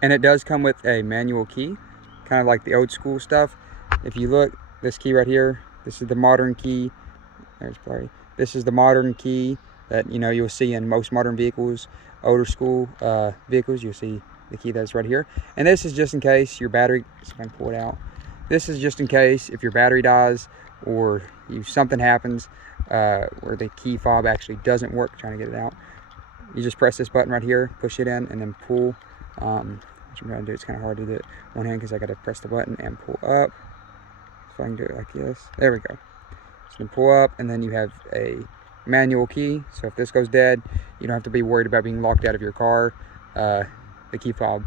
And it does come with a manual key, kind of like the old school stuff. If you look, this key right here, this is the modern key. This is the modern key that you'll see in most modern vehicles. Older school vehicles, you'll see the key that's right here. And this is just in case your battery, so I can pull it out. This is just in case if your battery dies or something happens where the key fob actually doesn't work, trying to get it out. You just press this button right here, push it in, and then pull. Which I'm going to do, it's kind of hard to do it one hand because I got to press the button and pull up. So I can do it like this. There we go. So then pull up, and then you have a manual key. So if this goes dead, you don't have to be worried about being locked out of your car. The key fob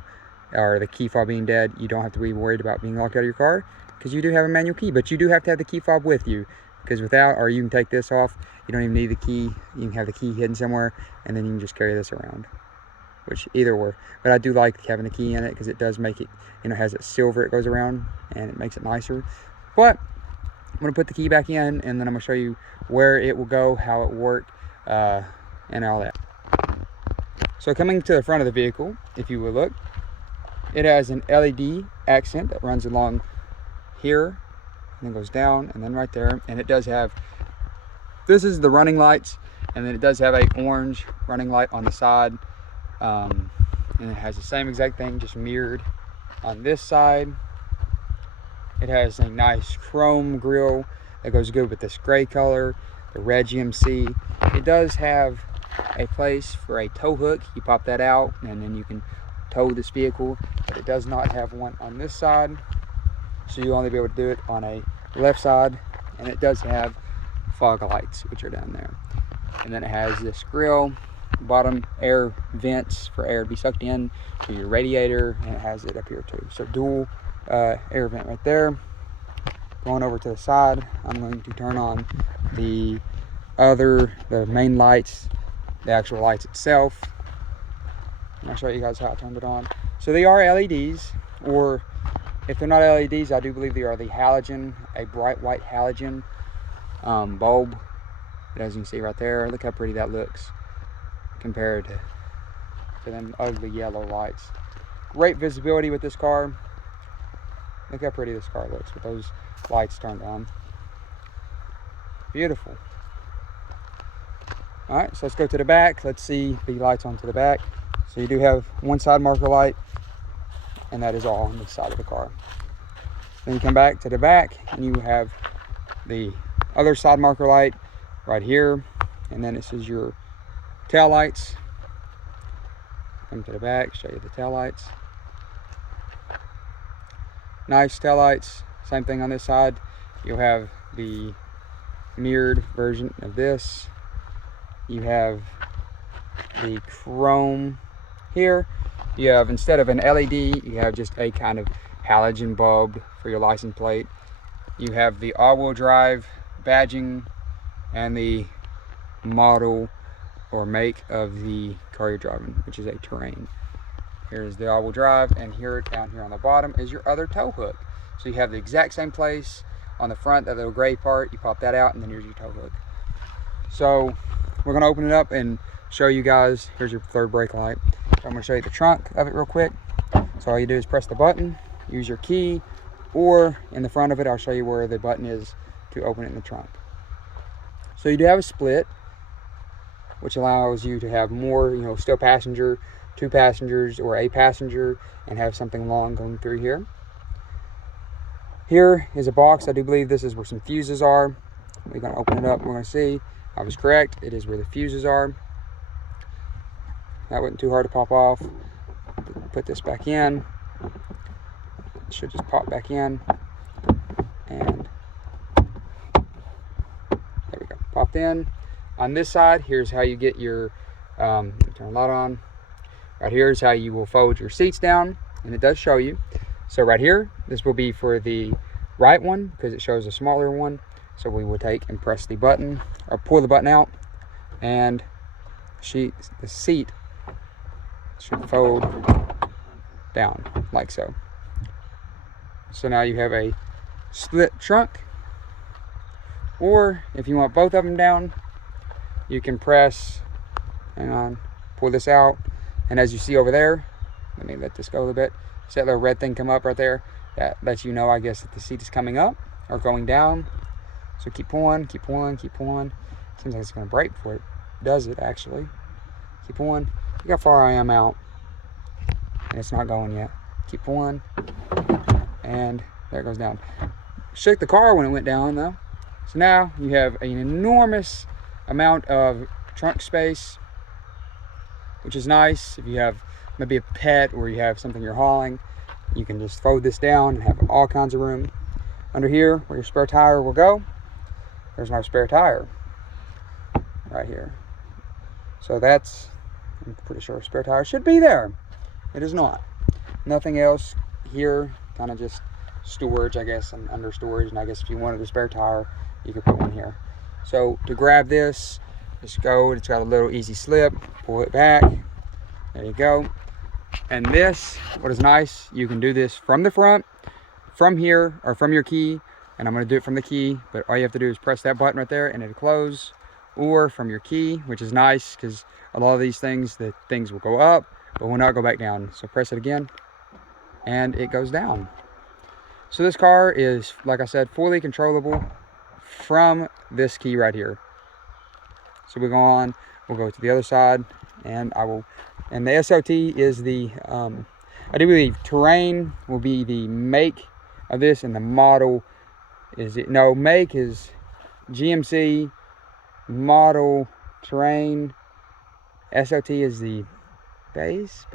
being dead, you don't have to be worried about being locked out of your car because you do have a manual key. But you do have to have the key fob with you, because without, or you can take this off, you don't even need the key. You can have the key hidden somewhere, and then you can just carry this around, which either or. But I do like having the key in it because it does make it, has that silver it goes around, and it makes it nicer. But I'm going to put the key back in, and then I'm going to show you where it will go, how it will work, and all that. So coming to the front of the vehicle, if you will look, it has an LED accent that runs along here, and then goes down, and then right there. And it does have, this is the running lights, and then it does have a orange running light on the side. And it has the same exact thing, just mirrored on this side. It has a nice chrome grille that goes good with this gray color, the red GMC. It does have a place for a tow hook. You pop that out, and then you can tow this vehicle. But it does not have one on this side, so you'll only be able to do it on a left side. And it does have fog lights, which are down there. And then it has this grille, bottom air vents for air to be sucked in to your radiator, and it has it up here too. So dual air vent right there. Going over to the side, I'm going to turn on the main lights, the actual lights itself, and I'll show you guys how I turned it on. So they are LEDs, or if they're not LEDs, I do believe they are the halogen, a bright white halogen bulb. But as you can see right there, look how pretty that looks compared to them ugly yellow lights. Great visibility with this car. Look how pretty this car looks with those lights turned on. Beautiful. All right, so let's go to the back. Let's see the lights onto the back. So you do have one side marker light, and that is all on the side of the car. Then you come back to the back, and you have the other side marker light right here, and then this is your tail lights. Come to the back, show you the tail lights. Nice tail lights. Same thing on this side. You'll have the mirrored version of this. You have the chrome here. You have, instead of an LED, you have just a kind of halogen bulb for your license plate. You have the all-wheel drive badging and the model or make of the car you're driving, which is a Terrain. Here's the all-wheel drive, and here down here on the bottom is your other tow hook. So you have the exact same place on the front, that little gray part. You pop that out, and then here's your tow hook. So we're gonna open it up and show you guys. Here's your third brake light. So I'm gonna show you the trunk of it real quick. So all you do is press the button, use your key, or in the front of it, I'll show you where the button is to open it in the trunk. So you do have a split, which allows you to have more, still passenger, 2 passengers, or a passenger, and have something long going through here. Here is a box. I do believe this is where some fuses are. We're going to open it up. We're going to see. I was correct. It is where the fuses are. That wasn't too hard to pop off. Put this back in. It should just pop back in. And there we go. Popped in. On this side, here's how you get your, turn the light on. Right here is how you will fold your seats down, and it does show you. So right here, this will be for the right one because it shows a smaller one. So we will take and press the button, or pull the button out, and the seat should fold down like so. So now you have a split trunk, or if you want both of them down, you can press, hang on, pull this out, and as you see over there, Let me let this go a little bit. See that little red thing come up right there? That lets you know, I guess, that the seat is coming up or going down. So keep pulling, keep pulling, keep pulling. Seems like it's gonna break before it does it, actually. Keep pulling. Look how far I am out. And it's not going yet. Keep pulling. And there it goes down. Shook the car when it went down, though. So now you have an enormous amount of trunk space, which is nice. If you have maybe a pet or you have something you're hauling, you can just fold this down and have all kinds of room. Under here, where your spare tire will go, there's no spare tire right here. So that's, I'm pretty sure a spare tire should be there. It is not. Nothing else here, kind of just storage, I guess, and under storage. And I guess if you wanted a spare tire, you could put one here. So to grab this, just go, it's got a little easy slip, pull it back, there you go. And this, what is nice, you can do this from the front, from here, or from your key, and I'm going to do it from the key, but all you have to do is press that button right there and it'll close, or from your key, which is nice because a lot of these things, the things will go up, but will not go back down. So press it again, and it goes down. So this car is, like I said, fully controllable from this key right here. So we go on, we'll go to the other side, and and the SOT is the, I do believe terrain will be the make of this, and the model is, make is GMC, model, terrain, SOT is the base,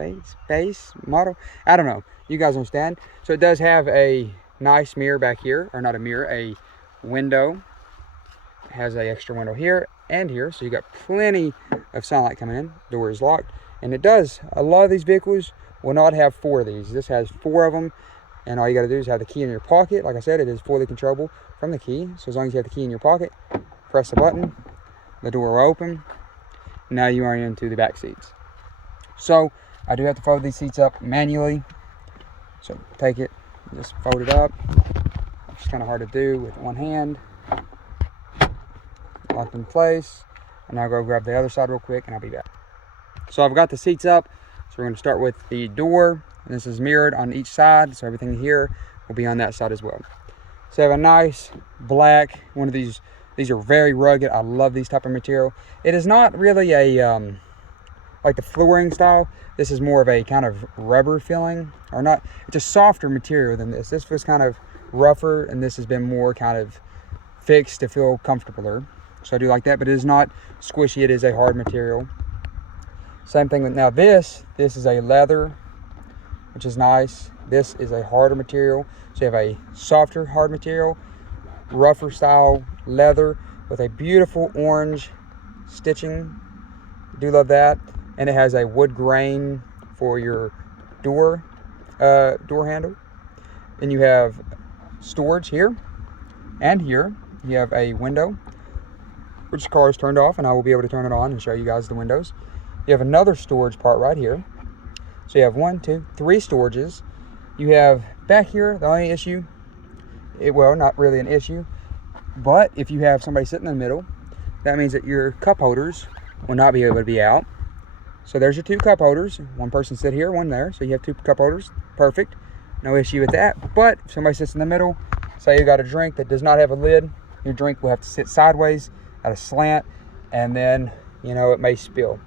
model. I don't know, you guys understand. So it does have a nice mirror back here, or not a mirror, a window. It has an extra window here and here, so you got plenty of sunlight coming in. Door is locked, and it does, a lot of these vehicles will not have 4 of these. This has 4 of them, and all you got to do is have the key in your pocket. Like I said, it is fully controllable from the key. So as long as you have the key in your pocket, press the button, the door will open. Now you are into the back seats. So I do have to fold these seats up manually. So take it, just fold it up. It's kind of hard to do with one hand. Locked in place. And I'll go grab the other side real quick and I'll be back. So I've got the seats up. So we're going to start with the door. And this is mirrored on each side, so everything here will be on that side as well. So I have a nice black, one of these are very rugged. I love these type of material. It is not really a, like the flooring style. This is more of a kind of rubber feeling, or not, it's a softer material than this. This was kind of rougher, and this has been more kind of fixed to feel comfortabler. So I do like that, but it is not squishy, it is a hard material. Same thing with, now this is a leather, which is nice. This is a harder material. So you have a softer, hard material, rougher style leather with a beautiful orange stitching. Do love that. And it has a wood grain for your door handle. And you have storage here and here. You have a window, which the car is turned off, and I will be able to turn it on and show you guys the windows. You have another storage part right here. So you have 1, 2, 3 storages. You have back here, the only issue, well, not really an issue, but if you have somebody sitting in the middle, that means that your cup holders will not be able to be out. So there's your 2 cup holders. One person sit here, one there. So you have 2 cup holders. Perfect. No issue with that. But if somebody sits in the middle, say you got a drink that does not have a lid, your drink will have to sit sideways at a slant, and then, it may spill.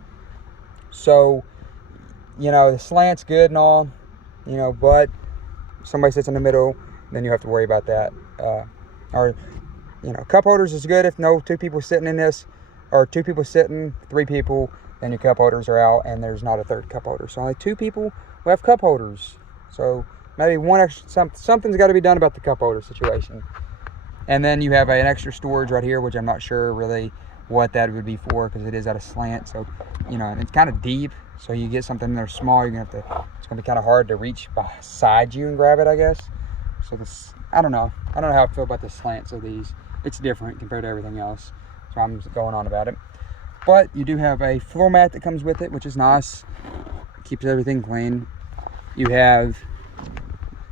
So, the slant's good and all, but if somebody sits in the middle, then you have to worry about that. Cup holders is good if 2 people sitting in this, or 2 people sitting, 3 people, then your cup holders are out and there's not a 3rd cup holder. So only 2 people will have cup holders. So maybe one extra, something's got to be done about the cup holder situation. And then you have an extra storage right here, which I'm not sure really what that would be for, because it is at a slant. So, and it's kind of deep. So you get something that's small, you're gonna have to, it's gonna be kind of hard to reach beside you and grab it, I guess. So this, I don't know how I feel about the slants of these. It's different compared to everything else. So I'm just going on about it. But you do have a floor mat that comes with it, which is nice. Keeps everything clean. You have,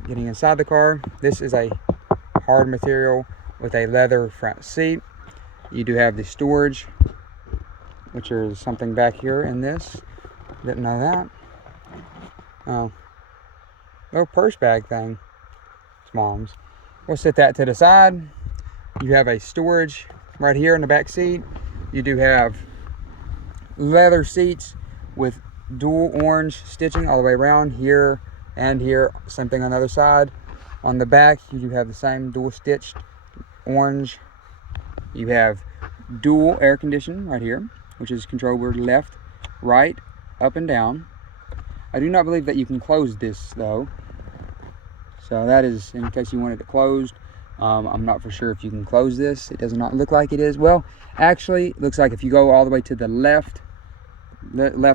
getting inside the car, this is a hard material with a leather front seat. You do have the storage, which is something back here in this. Didn't know that. Oh, little purse bag thing. It's Mom's. We'll set that to the side. You have a storage right here in the back seat. You do have leather seats with dual orange stitching all the way around here and here. Same thing on the other side. On the back, you do have the same dual stitched orange. You have dual air conditioning right here, which is controlled with left, right, up, and down. I do not believe that you can close this though. So that is in case you wanted it closed. I'm not for sure if you can close this. It does not look like it is. Well, actually, it looks like if you go all the way to the left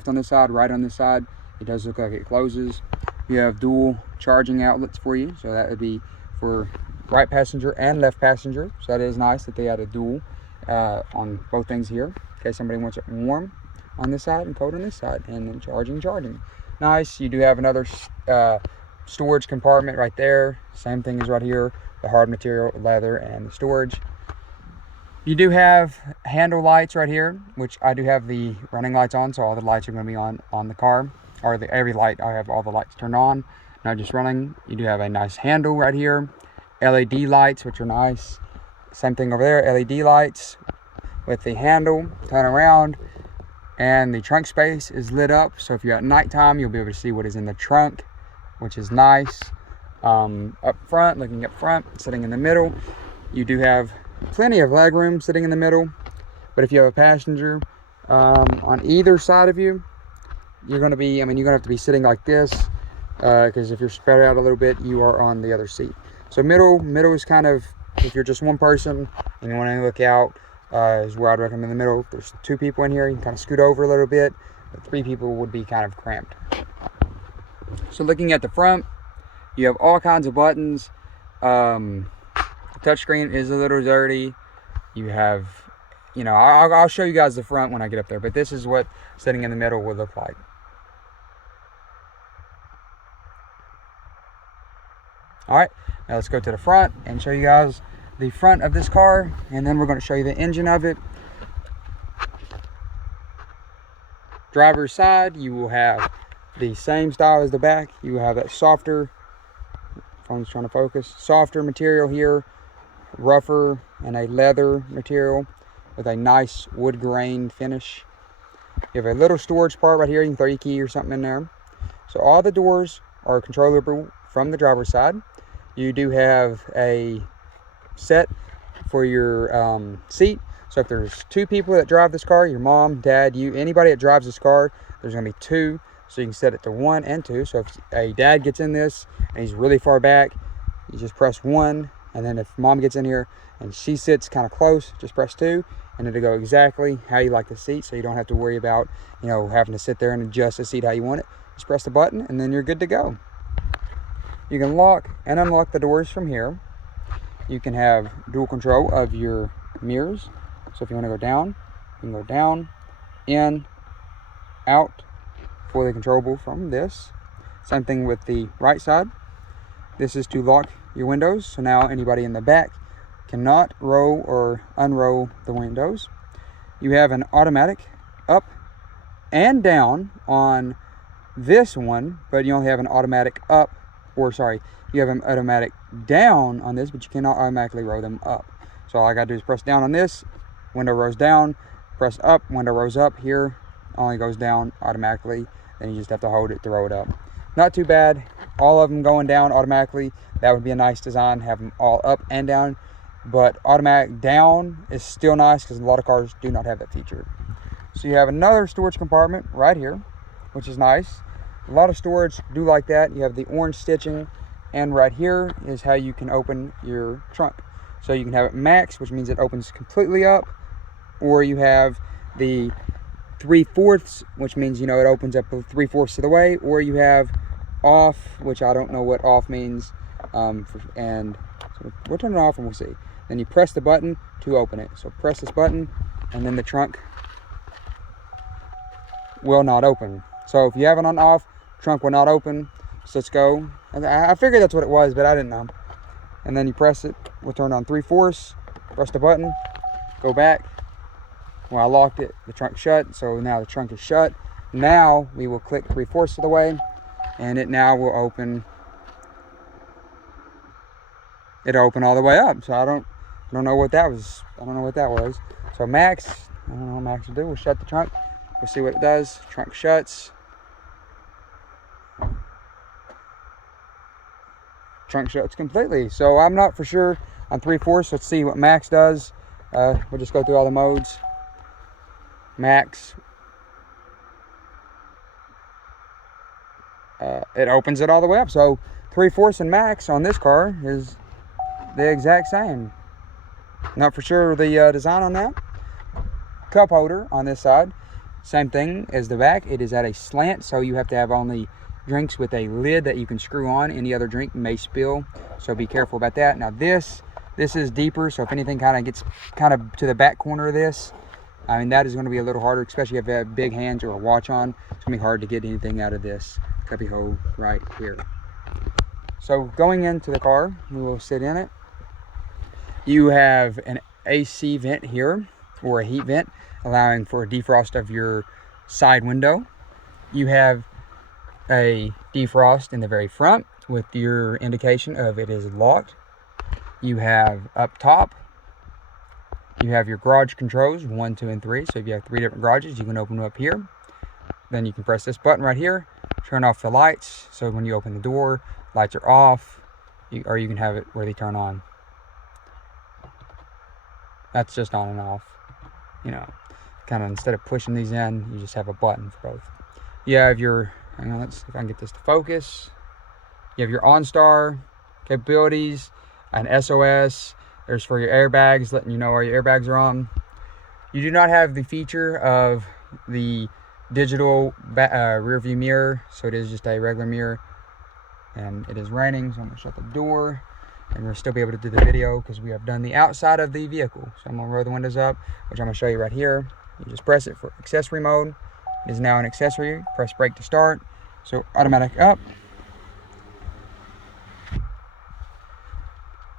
on this side, right on this side, it does look like it closes. You have dual charging outlets for you. So that would be for right passenger and left passenger. So that is nice that they had a dual on both things here. In case somebody wants it warm on this side and cold on this side. And then charging. Nice. You do have another storage compartment right there. Same thing as right here. The hard material, leather, and the storage. You do have handle lights right here, which I do have the running lights on, so all the lights are going to be on the car, or every light. I have all the lights turned on, not just running. You do have a nice handle right here, LED lights, which are nice. Same thing over there, LED lights with the handle. Turn around, and the trunk space is lit up. So if you're at nighttime, you'll be able to see what is in the trunk, which is nice. Up front, looking up front, sitting in the middle, you do have plenty of leg room sitting in the middle. But if you have a passenger on either side of you, you're going to be, you're going to have to be sitting like this, because if you're spread out a little bit, you are on the other seat. So middle is kind of, if you're just one person and you want to look out, is where I'd recommend the middle. If there's 2 people in here, you can kind of scoot over a little bit, but 3 people would be kind of cramped. So looking at the front, you have all kinds of buttons. The touchscreen is a little dirty. You have, I'll show you guys the front when I get up there, but this is what sitting in the middle would look like. All right, now let's go to the front and show you guys the front of this car, and then we're going to show you the engine of it. Driver's side, you will have the same style as the back. You will have that softer, phone's trying to focus, softer material here, rougher, and a leather material with a nice wood grain finish. You have a little storage part right here. You can throw your key or something in there. So all the doors are controllable from the driver's side. You do have a set for your seat. So if there's 2 people that drive this car, your mom, dad, you, anybody that drives this car, there's going to be 2. So you can set it to 1 and 2. So if a dad gets in this and he's really far back, you just press 1. And then if mom gets in here and she sits kind of close, just press 2. And it'll go exactly how you like the seat. So you don't have to worry about, having to sit there and adjust the seat how you want it. Just press the button and then you're good to go. You can lock and unlock the doors from here. You can have dual control of your mirrors. So if you want to go down, you can go down, in, out, fully controllable from this. Same thing with the right side. This is to lock your windows. So now anybody in the back cannot roll or unroll the windows. You have an automatic up and down on this one, but you only have an automatic up, you have an automatic down on this, but you cannot automatically roll them up. So all I gotta do is press down on this, window rolls down, press up, window rolls up. Here only goes down automatically, then you just have to hold it to roll it up. Not too bad. All of them going down automatically. That would be a nice design, have them all up and down, but automatic down is still nice because a lot of cars do not have that feature. So you have another storage compartment right here, which is nice. A lot of storage do like that. You have the orange stitching, and right here is how you can open your trunk. So you can have it max, which means it opens completely up, or you have the 3/4, which means it opens up 3/4 of the way, or you have off, which I don't know what off means, and so we'll turn it off and we'll see. Then you press the button to open it. So press this button and then the trunk will not open. So if you have it on off, trunk will not open. So let's go. I figured that's what it was, but I didn't know. And then you press it, we'll turn on 3/4, press the button, go back. When I locked it, the trunk shut, so now the trunk is shut. Now we will click 3/4 of the way, and it now will open. It'll open all the way up. So I don't know what that was. I don't know what that was. So max, I don't know what max will do. We'll shut the trunk. We'll see what it does. Trunk shuts. Trunk shuts completely. So I'm not for sure on 3/4. Let's see what max does. We'll just go through all the modes. Max. It opens it all the way up. So 3/4 and max on this car is the exact same. Not for sure the design on that. Cup holder on this side, same thing as the back. It is at a slant, so you have to have only drinks with a lid that you can screw on. Any other drink may spill, so be careful about that. Now this is deeper, so if anything kind of gets to the back corner of this, I mean, that is going to be a little harder, especially if you have big hands or a watch on. It's going to be hard to get anything out of this cubby hole right here. So going into the car, we will sit in it. You have an AC vent here, or a heat vent, allowing for a defrost of your side window. You have a defrost in the very front with your indication of it is locked. You have up top, you have your garage controls, 1, 2, and 3. So if you have 3 different garages, you can open them up here. Then you can press this button right here, turn off the lights. So when you open the door, lights are off, or you can have it where they turn on. That's just on and off. You know, kind of instead of pushing these in, you just have a button for both. You have your, hang on, let's see if I can get this to focus. You have your OnStar capabilities, an SOS. There's for your airbags, letting you know where your airbags are on. You do not have the feature of the digital rear view mirror, so it is just a regular mirror. And it is raining, so I'm gonna shut the door, and we'll still be able to do the video because we have done the outside of the vehicle. So I'm gonna roll the windows up, which I'm gonna show you right here. You just press it for accessory mode. It is now an accessory. Press brake to start. So automatic up.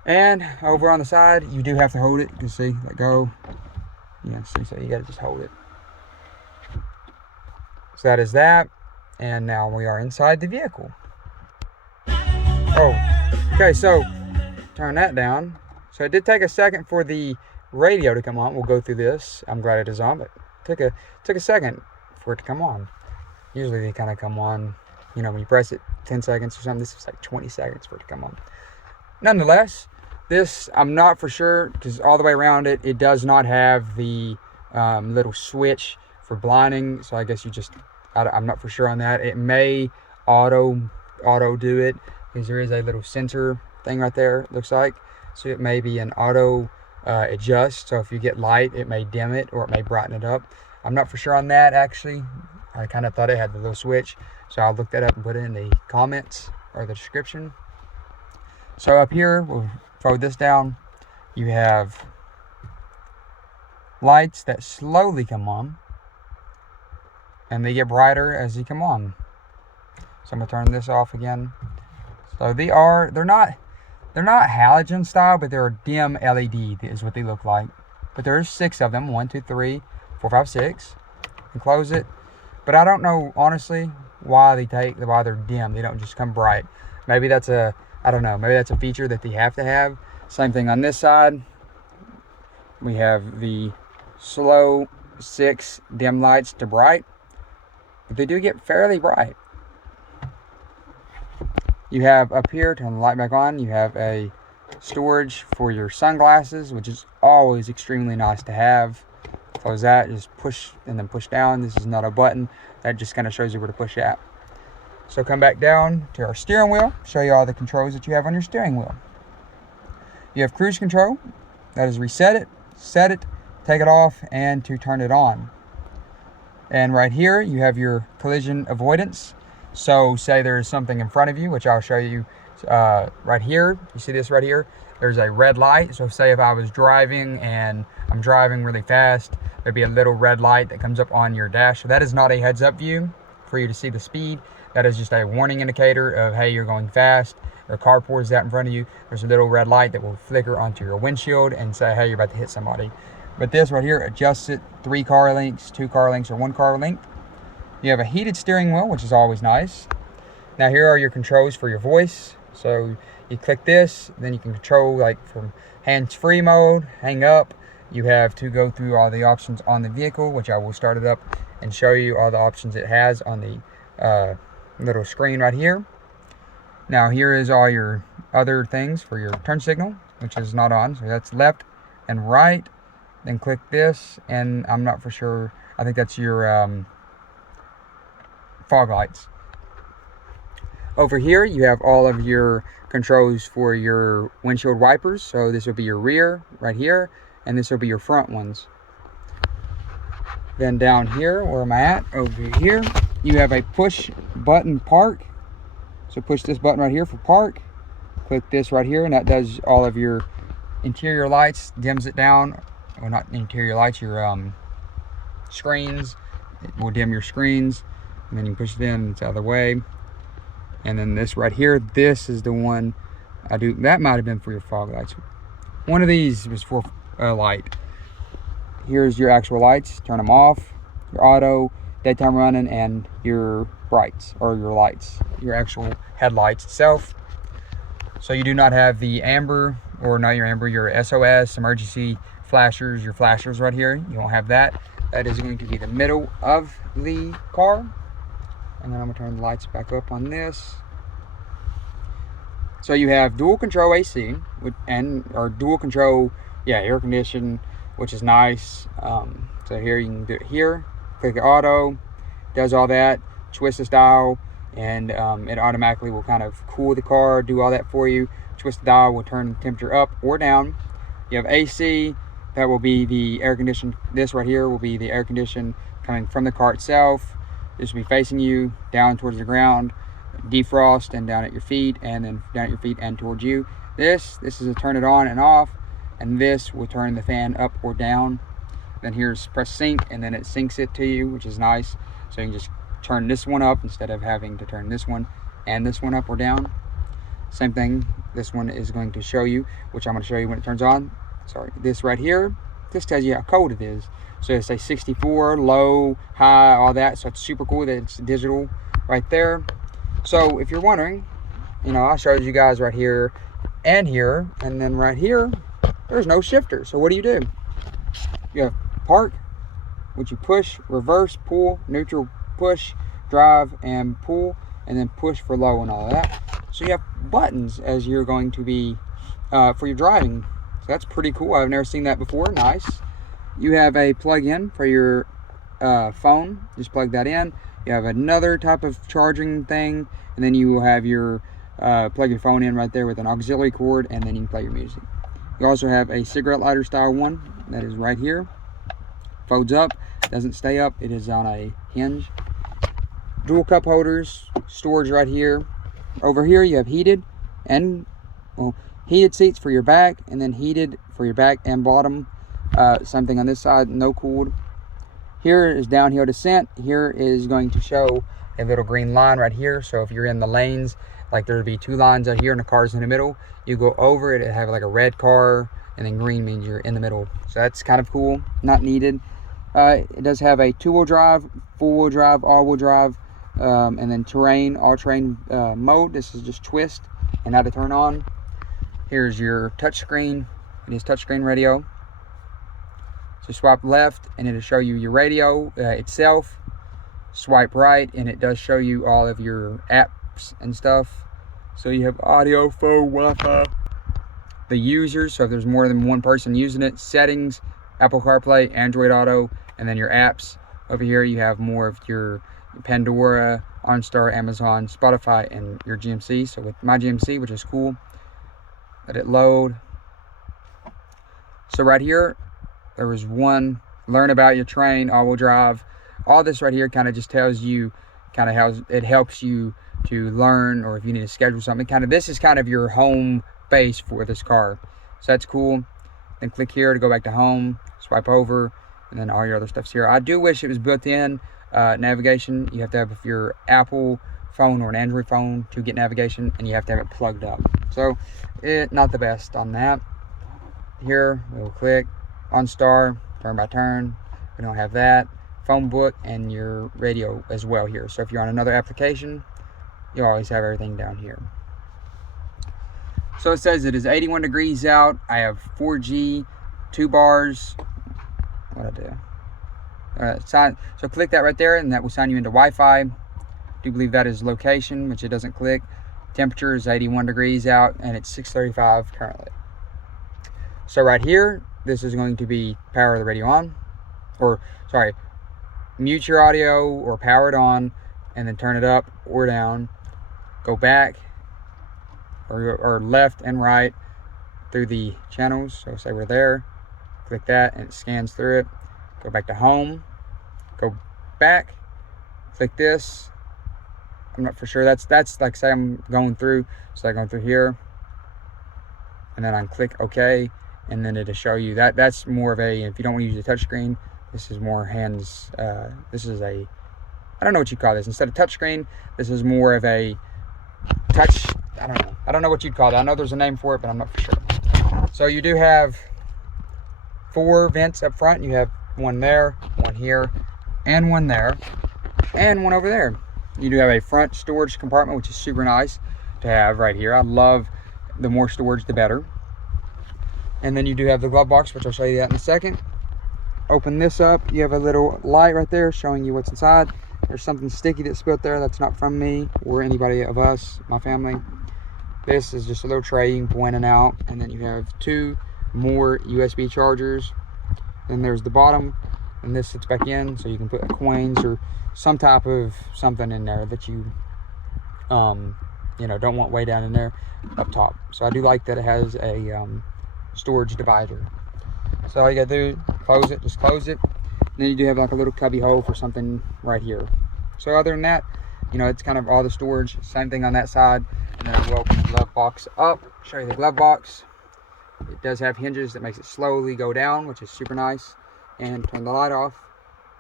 And over on the side, you do have to hold it. You can see, let go. Yeah, see, so you gotta just hold it. So that is that. And now we are inside the vehicle. Oh, okay, so turn that down. So it did take a second for the radio to come on. We'll go through this. I'm glad it is on, but it took a second for it to come on. Usually they kind of come on, you know, when you press it 10 seconds or something. This is like 20 seconds for it to come on. Nonetheless, this, I'm not for sure, because all the way around it, it does not have the little switch for blinding. So I guess you just, I'm not for sure on that. It may auto do it, because there is a little sensor thing right there, it looks like. So it may be an auto adjust. So if you get light, it may dim it or it may brighten it up. I'm not for sure on that, actually. I kind of thought it had the little switch. So I'll look that up and put it in the comments or the description. So up here, we'll throw this down. You have lights that slowly come on, and they get brighter as they come on. So I'm gonna turn this off again. So they're not halogen style, but they're dim LED is what they look like. But there's 6 of them, 1, 2, 3, 4, 5, 6. And close it. But I don't know honestly why they're dim. They don't just come bright. Maybe that's I don't know. Maybe that's a feature that they have to have. Same thing on this side. We have the slow 6 dim lights to bright. But they do get fairly bright. You have up here, turn the light back on, you have a storage for your sunglasses, which is always extremely nice to have. Close that, just push and then push down. This is not a button. That just kind of shows you where to push at. So come back down to our steering wheel, show you all the controls that you have on your steering wheel. You have cruise control, that is reset it, set it, take it off, and to turn it on. And right here, you have your collision avoidance. So say there's something in front of you, which I'll show you right here. You see this right here? There's a red light. So say if I was driving and I'm driving really fast, there'd be a little red light that comes up on your dash. So that is not a heads up view for you to see the speed. That is just a warning indicator of, hey, you're going fast. Or carport is out in front of you. There's a little red light that will flicker onto your windshield and say, hey, you're about to hit somebody. But this right here adjusts it 3 car lengths, 2 car lengths, or 1 car length. You have a heated steering wheel, which is always nice. Now here are your controls for your voice. So you click this, then you can control like from hands-free mode, hang up. You have to go through all the options on the vehicle, which I will start it up and show you all the options it has on the little screen right here. Now here is all your other things for your turn signal, which is not on. So that's left and right. Then click this, and I'm not for sure. I think that's your fog lights. Over here, you have all of your controls for your windshield wipers. So this will be your rear right here, and this will be your front ones. Then down here, where am I at? Over here, you have a push button park. So push this button right here for park. Click this right here, and that does all of your interior lights, dims it down. Well, not interior lights, your screens. It will dim your screens, and then you push it in, it's out of the way. And then this right here, this is the one I do. That might have been for your fog lights. One of these was for light. Here's your actual lights. Turn them off. Your auto, daytime running, and your brights, or your lights, your actual headlights itself. So you do not have the amber, or not your amber, your SOS, emergency flashers, your flashers right here. You won't have that. That is going to be the middle of the car. And then I'm gonna turn the lights back up on this. So you have dual control AC or dual control, air conditioning, which is nice. So here you can do it here. Click the auto, does all that. Twist this dial, and it automatically will kind of cool the car, do all that for you. Twist the dial will turn the temperature up or down. You have AC, that will be the air condition. This right here will be the air condition coming from the car itself. This will be facing you down towards the ground, defrost, and down at your feet, and then down at your feet and towards you. This is a turn it on and off, and this will turn the fan up or down. Then here's press sync, and then it syncs it to you, which is nice. So you can just turn this one up instead of having to turn this one and this one up or down. Same thing, this one is going to show you, which I'm going to show you when it turns on. Sorry, this right here, this tells you how cold it is. So it's a 64, low, high, all that. So it's super cool that it's digital right there. So if you're wondering, I showed you guys right here, and then right here, there's no shifter. So what do? You have park, which you push, reverse, pull, neutral, push, drive, and pull, and then push for low and all of that. So you have buttons as you're going to be for your driving. So that's pretty cool. I've never seen that before. Nice. You have a plug-in for your phone. Just plug that in. You have another type of charging thing, and then you will have your plug your phone in right there with an auxiliary cord, and then you can play your music. You also have a cigarette lighter style one that is right here. Folds up, doesn't stay up. It is on a hinge. Dual cup holders, storage right here. Over here you have heated seats for your back, and then heated for your back and bottom. Same thing on this side, no cooled. Here is downhill descent. Here is going to show a little green line right here. So if you're in the lanes, like there'll be two lines out here and the car's in the middle, you go over it, it have like a red car, and then green means you're in the middle. So that's kind of cool, not needed. It does have a two-wheel drive, four-wheel drive, all-wheel drive, and then terrain, all-terrain mode. This is just twist and how to turn on. Here's your touchscreen. It is touchscreen radio. So swipe left and it'll show you your radio itself. Swipe right and it does show you all of your apps and stuff. So you have audio, phone, Wi-Fi. The users, so if there's more than one person using it, settings, Apple CarPlay, Android Auto, and then your apps. Over here you have more of your Pandora, OnStar, Amazon, Spotify, and your GMC. So with my GMC, which is cool, let it load. So right here, there was one, learn about your terrain, all-wheel drive. All this right here kind of just tells you kind of how it helps you to learn, or if you need to schedule something. This is kind of your home base for this car. So that's cool. Then click here to go back to home, swipe over, and then all your other stuff's here. I do wish it was built-in navigation. You have to have your Apple phone or an Android phone to get navigation, and you have to have it plugged up. So not the best on that. Here we'll click OnStar, turn by turn. We don't have that. Phone book and your radio as well here. So if you're on another application, you always have everything down here. So it says it is 81 degrees out. I have 4G, 2 bars. What do I do? So click that right there, and that will sign you into Wi-Fi. I do believe that is location, which it doesn't click. Temperature is 81 degrees out, and it's 6:35 currently. So right here, this is going to be power the radio on, or sorry, mute your audio or power it on, and then turn it up or down. Go back or left and right through the channels. So say we're there, click that, and it scans through it. Go back to home, go back, click this. I'm not for sure. That's like, say I'm going through, so I'm going through here, and then I click OK, and then it'll show you that. That's more of a, if you don't want to use the touch screen, this is more hands. This is a, I don't know what you call this. Instead of touch screen, this is more of a touch. I don't know what you'd call that. I know there's a name for it, but I'm not for sure. So you do have 4 vents up front. You have one there, one here, and one there, and one over there. You do have a front storage compartment, which is super nice to have right here. I love the more storage, the better. And then you do have the glove box, which I'll show you that in a second. Open this up. You have a little light right there showing you what's inside. There's something sticky that's spilled there. That's not from me or anybody of us, my family. This is just a little tray you can pull in and out. And then you have 2 more USB chargers. Then there's the bottom, and this sits back in, so you can put coins or some type of something in there that you don't want way down in there up top. So I do like that it has a storage divider. So all you gotta do, close it, just close it. And then you do have like a little cubby hole for something right here. So other than that, it's kind of all the storage. Same thing on that side. And then we'll open the glove box up, show you the glove box. It does have hinges that makes it slowly go down, which is super nice. And turn the light off.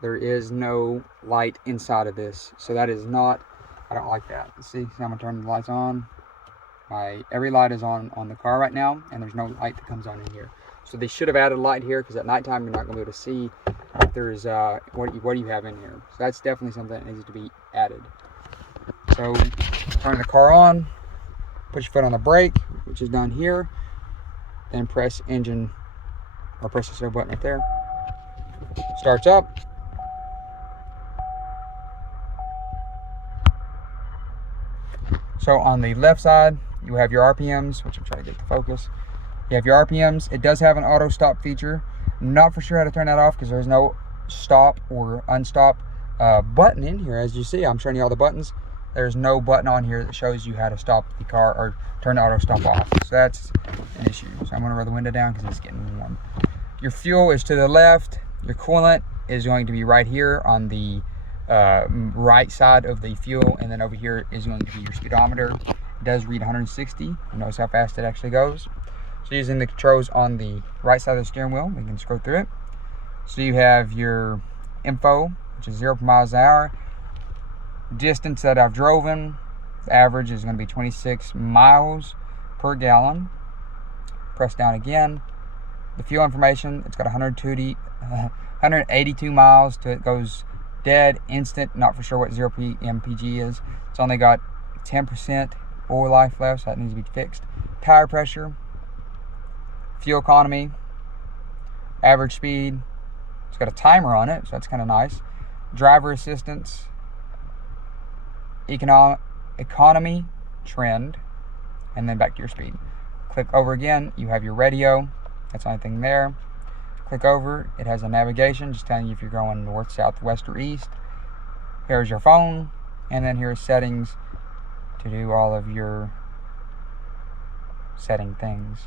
There is no light inside of this, so that is not, I don't like that. See, I'm gonna turn the lights on. Every light is on the car right now, and there's no light that comes on in here. So they should have added a light here, because at nighttime you're not gonna be able to see if there's what you have in here. So that's definitely something that needs to be added. So turn the car on, put your foot on the brake, which is down here, then press engine, or press the start button right there. Starts up. So on the left side, you have your RPMs, which I'm trying to get to focus. You have your RPMs. It does have an auto stop feature. Not for sure how to turn that off, because there's no stop or unstop button in here. As you see, I'm showing you all the buttons. There's no button on here that shows you how to stop the car or turn the auto stop off. So that's an issue. So I'm gonna roll the window down because it's getting warm. Your fuel is to the left. Your coolant is going to be right here on the right side of the fuel, and then over here is going to be your speedometer. It does read 160. Notice how fast it actually goes. So using the controls on the right side of the steering wheel, we can scroll through it. So you have your info, which is 0 miles an hour. Distance that I've driven, the average is going to be 26 miles per gallon. Press down again. The fuel information, it's got 182 miles to it, goes dead, instant, not for sure what 0 mpg is. It's only got 10% oil life left, so that needs to be fixed. Tire pressure, fuel economy, average speed. It's got a timer on it, so that's kind of nice. Driver assistance, economy, trend, and then back to your speed. Click over again, you have your radio. That's the only thing there. Click over, it has a navigation just telling you if you're going north, south, west, or east. Here's your phone, and then here's settings to do all of your setting things.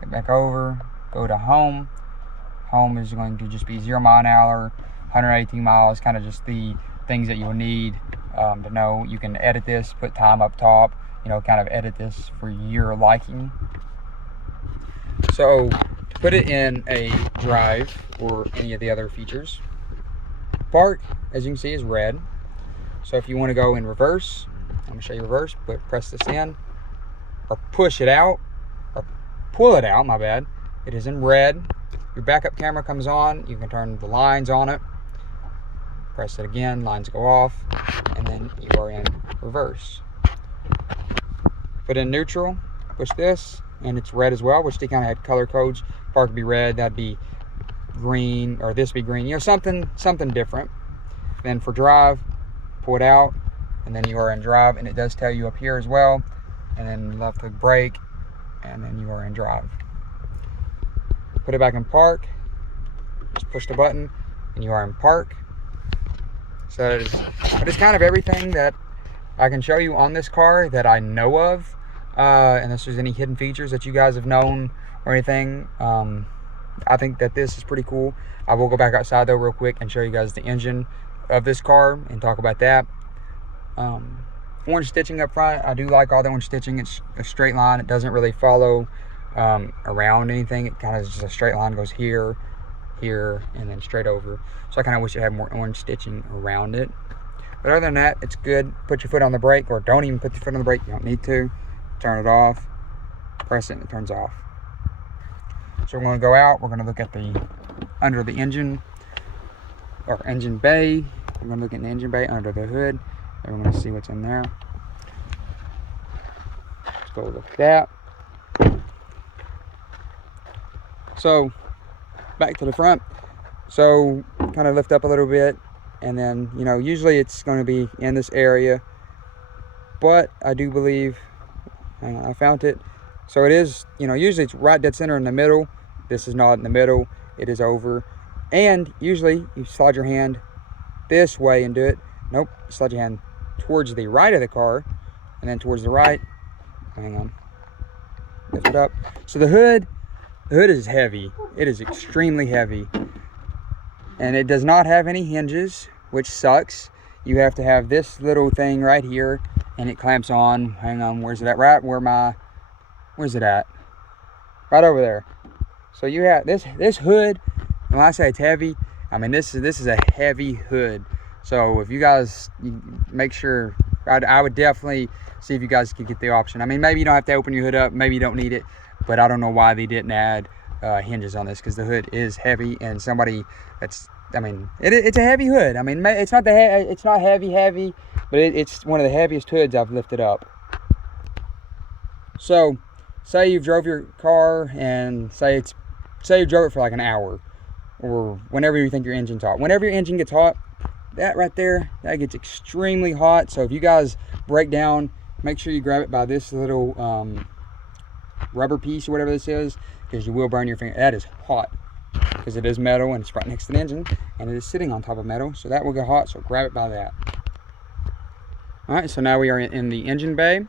Get back over, go to home. Home is going to just be 0 mile an hour, 182 miles, kind of just the things that you'll need to know. You can edit this, put time up top, kind of edit this for your liking. So to put it in a drive or any of the other features, park, as you can see, is red. So if you want to go in reverse, I'm going to show you reverse, but press this in, or push it out, or pull it out, my bad. It is in red. Your backup camera comes on. You can turn the lines on it. Press it again, lines go off, and then you are in reverse. Put in neutral, push this, and it's red as well, which they kind of had color codes. Park would be red, that'd be green, or this be green, you know, something different. Then for drive, pull it out, and then you are in drive, and it does tell you up here as well. And then left click brake, and then you are in drive. Put it back in park, just push the button, and you are in park. So that is kind of everything that I can show you on this car that I know of. Unless there's any hidden features that you guys have known or anything. I think that this is pretty cool. I will go back outside though real quick and show you guys the engine of this car and talk about that. Orange stitching up front, I do like all the orange stitching. It's a straight line, it doesn't really follow around anything. It kind of is just a straight line, goes here, here, and then straight over. So I kind of wish it had more orange stitching around it. But other than that, it's good. Put your foot on the brake, or don't even put your foot on the brake, you don't need to. Turn it off, press it, and it turns off. So we're going to go out, we're going to look at the under the engine, or engine bay. We're going to look at the engine bay under the hood, and we're going to see what's in there. Let's go look at that. So back to the front. So kind of lift up a little bit, and then, you know, usually it's going to be in this area, but I do believe, hang on, I found it. So it is, you know, usually it's right dead center in the middle. This is not in the middle, it is over. And usually you slide your hand this way and do it. Nope, you slide your hand towards the right of the car, and then towards the right. Hang on, lift it up. So the hood is heavy. It is extremely heavy. And it does not have any hinges, which sucks. You have to have this little thing right here, and it clamps on. Hang on, where's it at? Right where where's it at? Right over there. So you have this hood. When I say it's heavy, I mean this is a heavy hood. So if you guys make sure, I would definitely see if you guys could get the option. I mean, maybe you don't have to open your hood up, maybe you don't need it, but I don't know why they didn't add hinges on this, because the hood is heavy, and somebody that's, I mean, it's a heavy hood. I mean, it's not heavy, but it's one of the heaviest hoods I've lifted up. So say you've drove your car, and say you drove it for like an hour, or whenever you think your engine's hot. Whenever your engine gets hot, that right there, that gets extremely hot. So if you guys break down, make sure you grab it by this little rubber piece or whatever this is, because you will burn your finger. That is hot, because it is metal, and it's right next to the engine, and it is sitting on top of metal, so that will get hot. So grab it by that. All right, so now we are in the engine bay.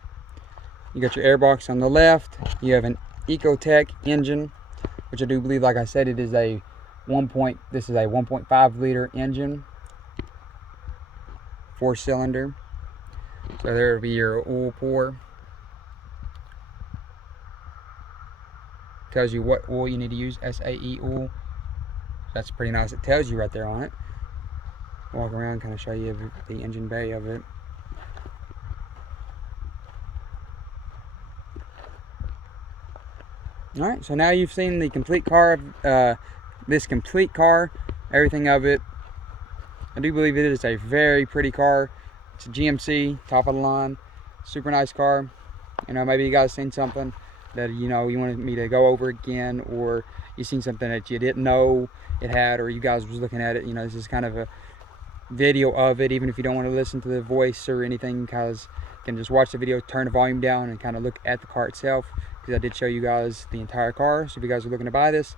You got your airbox on the left. You have an Ecotec engine, which I do believe, like I said, it is a 1.5 liter engine, 4-cylinder. So there will be your oil pour. Tells you what oil you need to use, SAE oil. That's pretty nice. It tells you right there on it. Walk around, kind of show you the engine bay of it. All right, so now you've seen the complete car, this complete car, everything of it. I do believe it is a very pretty car. It's a GMC, top of the line, super nice car. You know, maybe you guys seen something that, you know, you wanted me to go over again, or you seen something that you didn't know it had, or you guys was looking at it. You know, this is kind of a video of it. Even if you don't want to listen to the voice or anything, because you can just watch the video, turn the volume down, and kind of look at the car itself, because I did show you guys the entire car. So if you guys are looking to buy this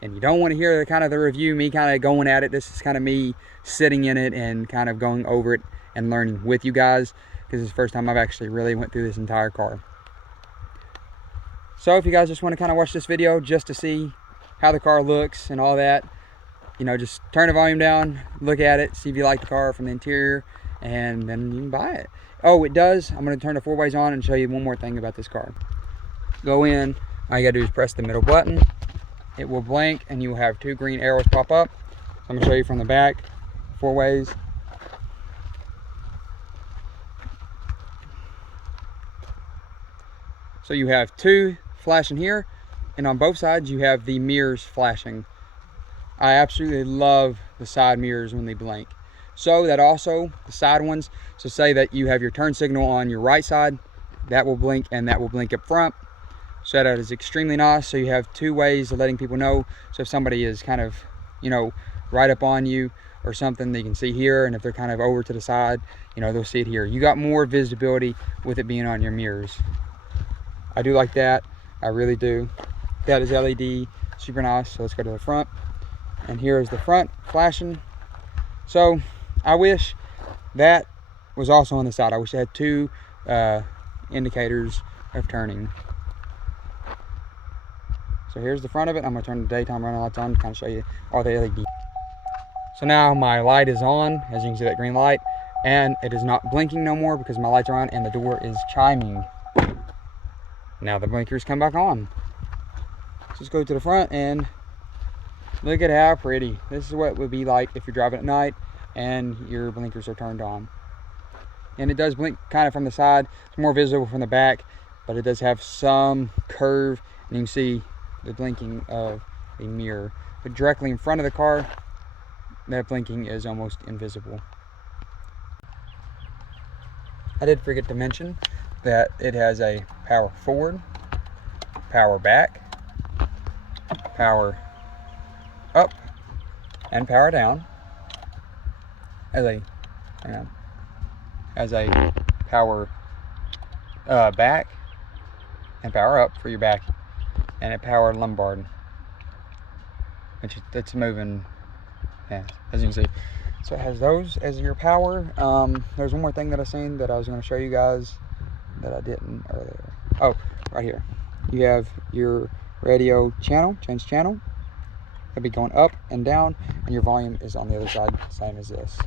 and you don't want to hear the kind of the review, me kind of going at it, this is kind of me sitting in it and kind of going over it and learning with you guys, because it's the first time I've actually really went through this entire car. So if you guys just want to kind of watch this video just to see how the car looks and all that, you know, just turn the volume down, look at it, see if you like the car from the interior, and then you can buy it. Oh, it does. I'm going to turn the 4-ways on and show you one more thing about this car. Go in, all you got to do is press the middle button. It will blink, and you will have 2 green arrows pop up. So I'm going to show you from the back, 4-ways. So you have 2 flashing here, and on both sides you have the mirrors flashing. I absolutely love the side mirrors when they blink. So that also, the side ones, so say that you have your turn signal on your right side, that will blink and that will blink up front. So that is extremely nice. So you have two ways of letting people know. So if somebody is kind of, you know, right up on you or something, they can see here, and if they're kind of over to the side, you know, they'll see it here. You got more visibility with it being on your mirrors. I do like that, I really do. That is LED, super nice. So let's go to the front, and here is the front flashing. So I wish that was also on the side. I wish I had two indicators of turning. So here's the front of it. I'm gonna turn the daytime running lights on to kind of show you all the LED. So now my light is on, as you can see that green light, and it is not blinking no more because my lights are on and the door is chiming. Now the blinkers come back on. Let's just go to the front and look at how pretty. This is what it would be like if you're driving at night and your blinkers are turned on. And it does blink kind of from the side. It's more visible from the back, but it does have some curve, and you can see the blinking of a mirror. But directly in front of the car, that blinking is almost invisible. I did forget to mention that it has a power forward, power back, power up, and power down. As a power back and power up for your back, and a power lumbar, which that's moving, yeah, as you can see. So it has those as your power. There's one more thing that I seen that I was going to show you guys that I didn't earlier. Oh, right here. You have your radio channel, change channel. It'll be going up and down, and your volume is on the other side, same as this.